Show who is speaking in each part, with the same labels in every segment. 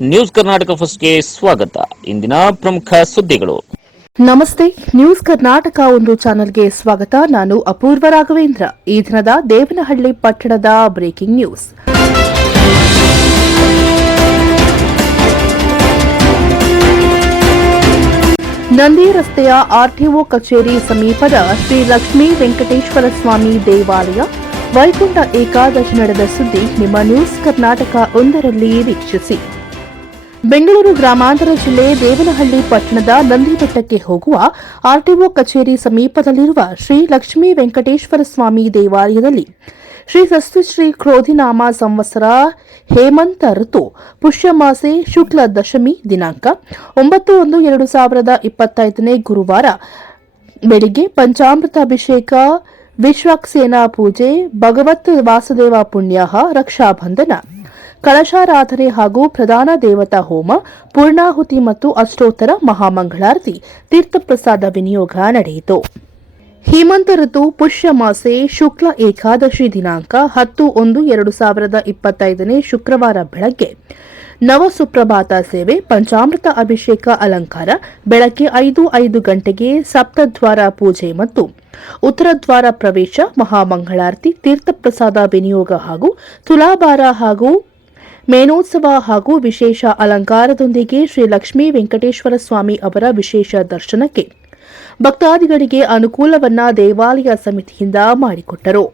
Speaker 1: News Karnataka ಫಸ್ಟ್ಗೆ ಸ್ವಾಗತ. ಇಂದಿನ ಪ್ರಮುಖ ಸುದ್ದಿಗಳು.
Speaker 2: ನಮಸ್ತೆ, ನ್ಯೂಸ್ ಕರ್ನಾಟಕ ಒಂದು ಚಾನೆಲ್ಗೆ ಸ್ವಾಗತ. ನಾನು ಅಪೂರ್ವ ರಾಘವೇಂದ್ರ. ಈ ದಿನದ ದೇವನಹಳ್ಳಿ ಪಟ್ಟಣದ ಬ್ರೇಕಿಂಗ್ ನ್ಯೂಸ್. ನಂದಿ ರಸ್ತೆಯ ಆರ್ಟಿಒ ಕಚೇರಿ ಸಮೀಪದ ಶ್ರೀ ಲಕ್ಷ್ಮೀ ವೆಂಕಟೇಶ್ವರ ಸ್ವಾಮಿ ದೇವಾಲಯ, ವೈಕುಂಠ ಏಕಾದಶಿ ನಡೆದ ಸುದ್ದಿ ನಿಮ್ಮ ನ್ಯೂಸ್ ಕರ್ನಾಟಕ ಒಂದರಲ್ಲಿ ವೀಕ್ಷಿಸಿ. ಬೆಂಗಳೂರು ಗ್ರಾಮಾಂತರ ಜಿಲ್ಲೆ ದೇವನಹಳ್ಳಿ ಪಟ್ಟಣದ ನಂದಿಬೆಟ್ಟಕ್ಕೆ ಹೋಗುವ ಆರ್ಟಿಒ ಕಚೇರಿ ಸಮೀಪದಲ್ಲಿರುವ ಶ್ರೀ ಲಕ್ಷ್ಮೀ ವೆಂಕಟೇಶ್ವರ ಸ್ವಾಮಿ ದೇವಾಲಯದಲ್ಲಿ ಶ್ರೀ ಶ್ರೀ ಕ್ರೋಧಿನಾಮ ಸಂವತ್ಸರ ಹೇಮಂತ ಋತು ಪುಷ್ಯಮಾಸೆ ಶುಕ್ಲ ದಶಮಿ ದಿನಾಂಕ ಒಂಬತ್ತು ಒಂದು ಎರಡು ಸಾವಿರದ ಇಪ್ಪತ್ತೈದನೇ ಗುರುವಾರ ಬೆಳಿಗ್ಗೆ ಪಂಚಾಮೃತ ಅಭಿಷೇಕ, ವಿಶ್ವಕ್ಸೇನಾ ಪೂಜೆ, ಭಗವತ್ ವಾಸುದೇವ ಪುಣ್ಯಾಹ, ರಕ್ಷಾಬಂಧನ. ಕಳಶಾರಾಧನೆ ಹಾಗೂ ಪ್ರಧಾನ ದೇವತಾ ಹೋಮ, ಪೂರ್ಣಾಹುತಿ ಮತ್ತು ಅಷ್ಟೋತ್ತರ ಮಹಾಮಂಗಳಾರತಿ, ತೀರ್ಥಪ್ರಸಾದ ವಿನಿಯೋಗ ನಡೆಯಿತು. ಹೇಮಂತ ಋತು, ಪುಷ್ಯ ಮಾಸೆ, ಶುಕ್ಲ ಏಕಾದಶಿ ದಿನಾಂಕ ಹತ್ತು ಒಂದು ಎರಡು ಸಾವಿರದ ಇಪ್ಪತ್ತೈದನೇ ಶುಕ್ರವಾರ ಬೆಳಗ್ಗೆ. ನವ ಸುಪ್ರಭಾತ ಸೇವೆ, ಪಂಚಾಮೃತ ಅಭಿಷೇಕ ಅಲಂಕಾರ, ಬೆಳಗ್ಗೆ ಐದು ಐದು ಗಂಟೆಗೆ ಸಪ್ತದ್ವಾರ ಪೂಜೆ ಮತ್ತು ಉತ್ತರದ್ವಾರ ಪ್ರವೇಶ, ಮಹಾಮಂಗಳಾರತಿ, ತೀರ್ಥಪ್ರಸಾದ ವಿನಿಯೋಗ ಹಾಗೂ ತುಲಾಭಾರ ಹಾಗೂ ಮೇನೋತ್ಸವ ಹಾಗೂ ವಿಶೇಷ ಅಲಂಕಾರದೊಂದಿಗೆ ಶ್ರೀ ಲಕ್ಷ್ಮೀ ವೆಂಕಟೇಶ್ವರ ಸ್ವಾಮಿ ಅವರ ವಿಶೇಷ ದರ್ಶನಕ್ಕೆ ಭಕ್ತಾದಿಗಳಿಗೆ ಅನುಕೂಲವನ್ನ ದೇವಾಲಯ ಸಮಿತಿಯಿಂದ ಮಾಡಿಕೊಟ್ಟರು.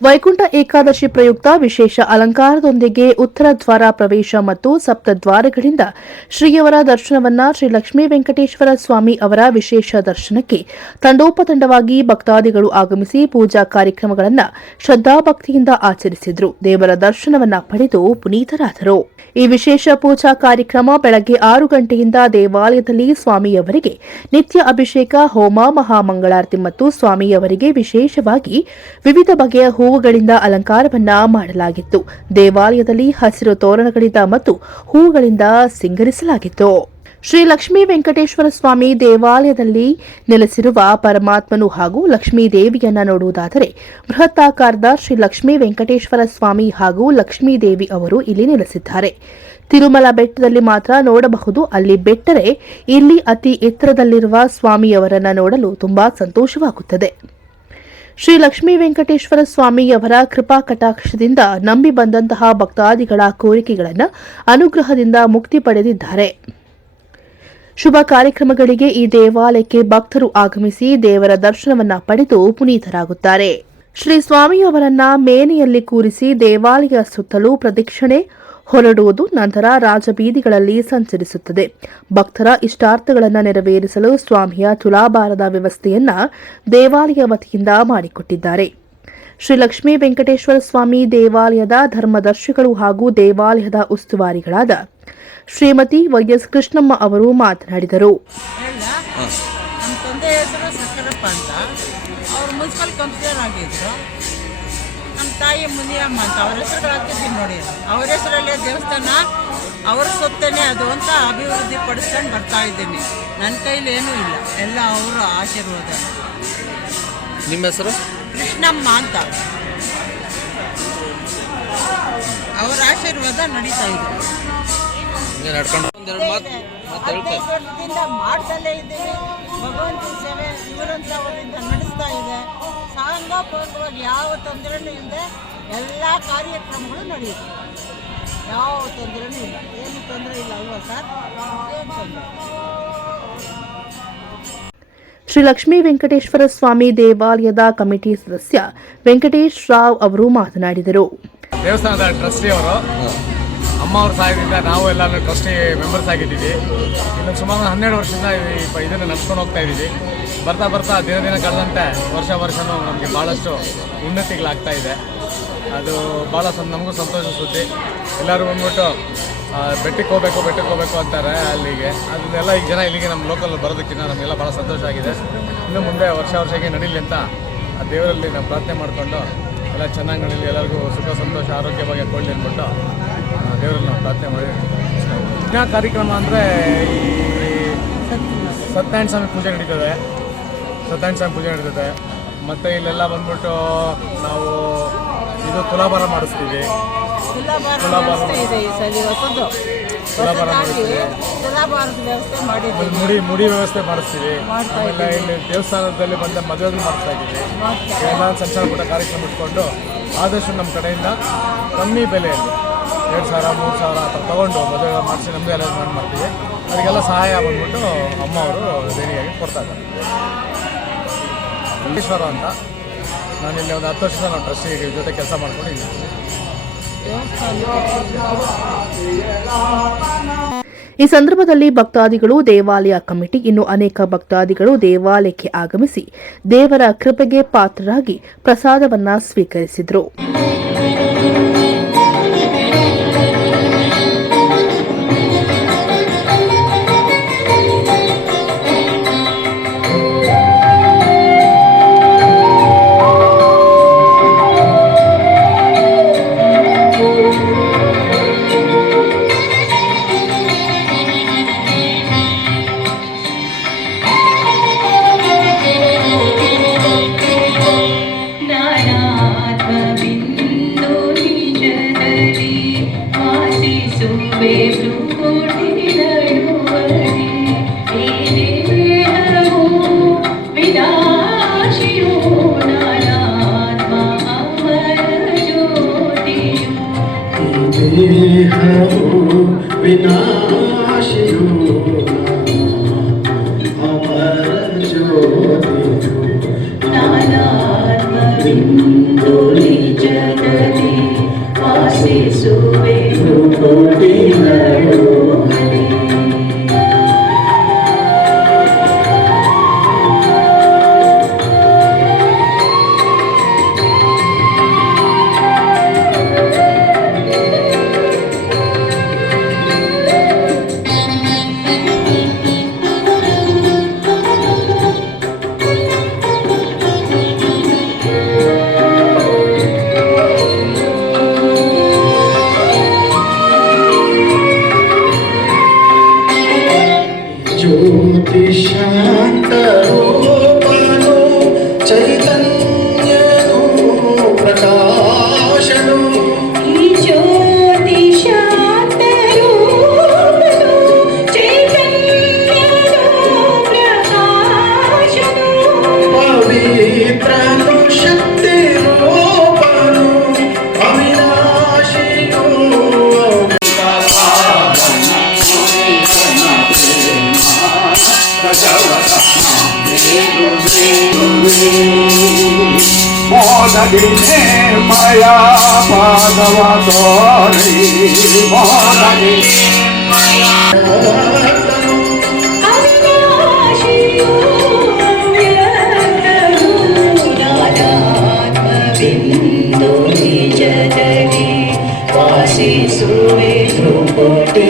Speaker 2: ವೈಕುಂಠ ಏಕಾದಶಿ ಪ್ರಯುಕ್ತ ವಿಶೇಷ ಅಲಂಕಾರದೊಂದಿಗೆ ಉತ್ತರ ದ್ವಾರ ಪ್ರವೇಶ ಮತ್ತು ಸಪ್ತ ದ್ವಾರಗಳಿಂದ ಶ್ರೀಯವರ ದರ್ಶನವನ್ನ ಶ್ರೀ ಲಕ್ಷ್ಮೀ ವೆಂಕಟೇಶ್ವರ ಸ್ವಾಮಿ ಅವರ ವಿಶೇಷ ದರ್ಶನಕ್ಕೆ ತಂಡೋಪತಂಡವಾಗಿ ಭಕ್ತಾದಿಗಳು ಆಗಮಿಸಿ ಪೂಜಾ ಕಾರ್ಯಕ್ರಮಗಳನ್ನು ಶ್ರದ್ಧಾಭಕ್ತಿಯಿಂದ ಆಚರಿಸಿದ್ರು. ದೇವರ ದರ್ಶನವನ್ನ ಪಡೆದು ಪುನೀತರಾದರು. ಈ ವಿಶೇಷ ಪೂಜಾ ಕಾರ್ಯಕ್ರಮ ಬೆಳಗ್ಗೆ ಆರು ಗಂಟೆಯಿಂದ ದೇವಾಲಯದಲ್ಲಿ ಸ್ವಾಮಿಯವರಿಗೆ ನಿತ್ಯ ಅಭಿಷೇಕ, ಹೋಮ, ಮಹಾಮಂಗಳಾರತಿ ಮತ್ತು ಸ್ವಾಮಿಯವರಿಗೆ ವಿಶೇಷವಾಗಿ ವಿವಿಧ ಬಗೆಯ ಹೂವುಗಳಿಂದ ಅಲಂಕಾರವನ್ನ ಮಾಡಲಾಗಿತ್ತು. ದೇವಾಲಯದಲ್ಲಿ ಹಸಿರು ತೋರಣಗಳಿಂದ ಮತ್ತು ಹೂವುಗಳಿಂದ ಸಿಂಗರಿಸಲಾಗಿತ್ತು. ಶ್ರೀ ಲಕ್ಷ್ಮೀ ವೆಂಕಟೇಶ್ವರ ಸ್ವಾಮಿ ದೇವಾಲಯದಲ್ಲಿ ನೆಲೆಸಿರುವ ಪರಮಾತ್ಮನು ಹಾಗೂ ಲಕ್ಷ್ಮೀ ದೇವಿಯನ್ನ ನೋಡುವುದಾದರೆ ಬೃಹತ್ತಾಕಾರದ ಶ್ರೀ ಲಕ್ಷ್ಮೀ ವೆಂಕಟೇಶ್ವರ ಸ್ವಾಮಿ ಹಾಗೂ ಲಕ್ಷ್ಮೀ ದೇವಿ ಅವರು ಇಲ್ಲಿ ನೆಲೆಸಿದ್ದಾರೆ. ತಿರುಮಲ ಬೆಟ್ಟದಲ್ಲಿ ಮಾತ್ರ ನೋಡಬಹುದು. ಅಲ್ಲಿ ಬೆಟ್ಟರೆ ಇಲ್ಲಿ ಅತಿ ಎತ್ತರದಲ್ಲಿರುವ ಸ್ವಾಮಿಯವರನ್ನ ನೋಡಲು ತುಂಬಾ ಸಂತೋಷವಾಗುತ್ತದೆ. ಶ್ರೀ ಲಕ್ಷ್ಮೀ ವೆಂಕಟೇಶ್ವರ ಸ್ವಾಮಿಯವರ ಕೃಪಾ ಕಟಾಕ್ಷದಿಂದ ನಂಬಿ ಬಂದಂತಹ ಭಕ್ತಾದಿಗಳ ಕೋರಿಕೆಗಳನ್ನು ಅನುಗ್ರಹದಿಂದ ಮುಕ್ತಿ ಪಡೆದಿದ್ದಾರೆ. ಶುಭ ಕಾರ್ಯಕ್ರಮಗಳಿಗೆ ಈ ದೇವಾಲಯಕ್ಕೆ ಭಕ್ತರು ಆಗಮಿಸಿ ದೇವರ ದರ್ಶನವನ್ನ ಪಡೆದು ಪುನೀತರಾಗುತ್ತಾರೆ. ಶ್ರೀ ಸ್ವಾಮಿಯವರನ್ನ ಮೇನೆಯಲ್ಲಿ ಕೂರಿಸಿ ದೇವಾಲಯ ಸುತ್ತಲೂ ಪ್ರದಕ್ಷಿಣೆ ಹೊರಡುವುದು ನಂತರ ರಾಜಬೀದಿಗಳಲ್ಲಿ ಸಂಚರಿಸುತ್ತದೆ. ಭಕ್ತರ ಇಷ್ಟಾರ್ಥಗಳನ್ನು ನೆರವೇರಿಸಲು ಸ್ವಾಮಿಯ ತುಲಾಭಾರದ ವ್ಯವಸ್ಥೆಯನ್ನ ದೇವಾಲಯ ವತಿಯಿಂದ ಮಾಡಿಕೊಟ್ಟಿದ್ದಾರೆ. ಶ್ರೀ ಲಕ್ಷ್ಮೀ ವೆಂಕಟೇಶ್ವರ ಸ್ವಾಮಿ ದೇವಾಲಯದ ಧರ್ಮದರ್ಶಿಗಳು ಹಾಗೂ ದೇವಾಲಯದ ಉಸ್ತುವಾರಿಗಳಾದ ಶ್ರೀಮತಿ ವೈಎಸ್ ಕೃಷ್ಣಮ್ಮ ಅವರು ಮಾತನಾಡಿದರು.
Speaker 3: ತಾಯಿ ಮುನಿಯಮ್ಮ ಅಂತ ಅವ್ರ ಹೆಸರುಗಳು ಹಾಕಿದ್ದೀನಿ ನೋಡಿ. ಅವ್ರ ಹೆಸರಲ್ಲೇ ದೇವಸ್ಥಾನ ಅವ್ರ ಸೊತ್ತೇನೆ ಅದು ಅಂತ ಅಭಿವೃದ್ಧಿ ಪಡಿಸ್ಕೊಂಡು ಬರ್ತಾ ಇದ್ದೀನಿ. ನನ್ನ ಕೈಲಿ ಏನೂ ಇಲ್ಲ. ಎಲ್ಲ ಅವರ ಆಶೀರ್ವಾದ.
Speaker 4: ನಿಮ್ಮ ಹೆಸರು?
Speaker 3: ಕೃಷ್ಣಮ್ಮ ಅಂತ. ಅವರ ಆಶೀರ್ವಾದ ನಡೀತಾ ಇದೆ.
Speaker 4: ನಡ್ಕೊಂಡು ಒಂದೆರಡು ಮಾತು ಮಾತು ಹೇಳ್ತಾ.
Speaker 3: ಮಾಡ್ತಲೇ ಇದ್ದೀವಿ ಭಗವಂತನ ಸೇವೆ ಸಾಂಗೋಪೂರ್ವಕವಾಗಿ ಯಾವ ತೊಂದರೆನೂ ಇಲ್ಲದೆ ಎಲ್ಲ ಕಾರ್ಯಕ್ರಮಗಳು ನಡೆಯುತ್ತೆ. ಯಾವ ತೊಂದರೆನೂ ಇಲ್ಲ. ಏನು ತೊಂದರೆ ಇಲ್ಲ ಅಲ್ವಾ ಸರ್? ಏನು ತೊಂದರೆ
Speaker 2: ಶ್ರೀ ಲಕ್ಷ್ಮೀ ವೆಂಕಟೇಶ್ವರ ಸ್ವಾಮಿ ದೇವಾಲಯದ ಕಮಿಟಿ ಸದಸ್ಯ ವೆಂಕಟೇಶ್ ರಾವ್ ಅವರು ಮಾತನಾಡಿದರು.
Speaker 5: ದೇವಸ್ಥಾನದ ಟ್ರಸ್ಟಿ ಅವರು ಅಮ್ಮ ಅವ್ರ ನಾವು ಎಲ್ಲರೂ ಟ್ರಸ್ಟಿ ಮೆಂಬರ್ಸ್ ಆಗಿದ್ದೀವಿ. ಇನ್ನು ಸುಮಾರು ಹನ್ನೆರಡು ವರ್ಷದಿಂದ ಇದನ್ನು ನಡ್ಸ್ಕೊಂಡು ಹೋಗ್ತಾ ಇದ್ದೀವಿ ಬರ್ತಾ ಬರ್ತಾ ದಿನ ದಿನ ಕಳೆದಂತೆ ವರ್ಷ ವರ್ಷನೂ ನಮಗೆ ಭಾಳಷ್ಟು ಉನ್ನತಿಗಳಾಗ್ತಾ ಇದೆ. ಅದು ಭಾಳ ಸಂ ನಮಗೂ ಸಂತೋಷ ಸುದ್ದಿ. ಎಲ್ಲರೂ ಬಂದ್ಬಿಟ್ಟು ಬೆಟ್ಟಕ್ಕೆ ಹೋಗ್ಬೇಕು ಬೆಟ್ಟಕ್ಕೆ ಹೋಗ್ಬೇಕು ಅಂತಾರೆ ಅಲ್ಲಿಗೆ. ಅದನ್ನೆಲ್ಲ ಈಗ ಜನ ಇಲ್ಲಿಗೆ ನಮ್ಮ ಲೋಕಲ್ ಬರೋದಕ್ಕಿಂತ ನಮಗೆಲ್ಲ ಭಾಳ ಸಂತೋಷ ಆಗಿದೆ. ಇನ್ನು ಮುಂದೆ ವರ್ಷ ವರ್ಷಕ್ಕೆ ನಡೀಲಿ ಅಂತ ಆ ದೇವರಲ್ಲಿ ನಾವು ಪ್ರಾರ್ಥನೆ ಮಾಡಿಕೊಂಡು, ಎಲ್ಲ ಚೆನ್ನಾಗಿ ನಡೀಲಿ, ಎಲ್ಲರಿಗೂ ಸುಖ, ಸಂತೋಷ, ಆರೋಗ್ಯವಾಗಿ ಕೊಡಲಿ ಅಂದ್ಬಿಟ್ಟು ದೇವರಲ್ಲಿ ನಾವು ಪ್ರಾರ್ಥನೆ ಮಾಡಿ ದಿನ ಕಾರ್ಯಕ್ರಮ ಅಂದರೆ ಈ ಸತ್ಯನಾರಾಯಣ ಸ್ವಾಮಿ ಪೂಜೆ ನಡೀತದೆ. ಸತ್ಯನಾರಾಯಣ ಸ್ವಾಮಿ ಪೂಜೆ ನಡೀತದೆ. ಮತ್ತು ಇಲ್ಲೆಲ್ಲ ಬಂದ್ಬಿಟ್ಟು ನಾವು ಇದು ತುಲಾಭಾರ ಮಾಡಿಸ್ತೀವಿ. ಮುಡಿ ಮುಡಿ ವ್ಯವಸ್ಥೆ ಮಾಡಿಸ್ತೀವಿ. ಆಮೇಲೆ ಇಲ್ಲಿ ದೇವಸ್ಥಾನದಲ್ಲಿ ಬಂದ ಮದುವೆಗಳು ಮಾಡ್ತಾ ಇದ್ದೀವಿ. ಎಲ್ಲ ಸಂಚಾರ ಕೂಡ ಪುಟ್ಟ ಕಾರ್ಯಕ್ರಮ ಇಟ್ಕೊಂಡು ಆದಷ್ಟು ನಮ್ಮ ಕಡೆಯಿಂದ ಕಮ್ಮಿ ಬೆಲೆಯಲ್ಲಿ ಎರಡು ಸಾವಿರ, ಮೂರು ಸಾವಿರ ಆ ಥರ ತೊಗೊಂಡು ಮದುವೆ ಮಾಡಿಸಿ ನಮಗೆ ಅರೇಂಜ್ಮೆಂಟ್ ಮಾಡ್ತೀವಿ. ಅದಕ್ಕೆಲ್ಲ ಸಹಾಯ ಬಂದ್ಬಿಟ್ಟು ಅಮ್ಮ ಅವರು ದೇಣಿಗೆಗೆ ಕೊಡ್ತಾ ಇದ್ದಾರೆ. ಈಶ್ವರ ಅಂತ. ನಾನು ಇಲ್ಲಿ ಒಂದು ಹತ್ತು ವರ್ಷದ ನಾವು ಟ್ರಸ್ಟಿ ಜೊತೆ ಕೆಲಸ ಮಾಡ್ಕೊಂಡಿದ್ದೀನಿ.
Speaker 2: ಈ ಸಂದರ್ಭದಲ್ಲಿ ಭಕ್ತಾದಿಗಳು ದೇವಾಲಯ ಕಮಿಟಿ, ಇನ್ನು ಅನೇಕ ಭಕ್ತಾದಿಗಳು ದೇವಾಲಯಕ್ಕೆ ಆಗಮಿಸಿ ದೇವರ ಕೃಪೆಗೆ ಪಾತ್ರರಾಗಿ ಪ್ರಸಾದವನ್ನ ಸ್ವೀಕರಿಸಿದರು.
Speaker 6: विहु विनाशियो अमर ज्योति नानात्मविन्दोनि
Speaker 7: जगति वासिसुवे कोटि हरो
Speaker 8: ಮೋದಗಿನೇ ಮಯ ಪಾದವ ತೋರಿ ಮೋದಗಿನೇ
Speaker 6: ಅವಿನಾಶಿಯೋ ವ್ಯಕ್ತನು ನಾನಾತ್ಮಬಿಂದು ನಿಜದಲ್ಲಿ ವಾಸಿಸುವೆ ಧ್ರುಪುಟಿ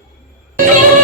Speaker 2: Yeah.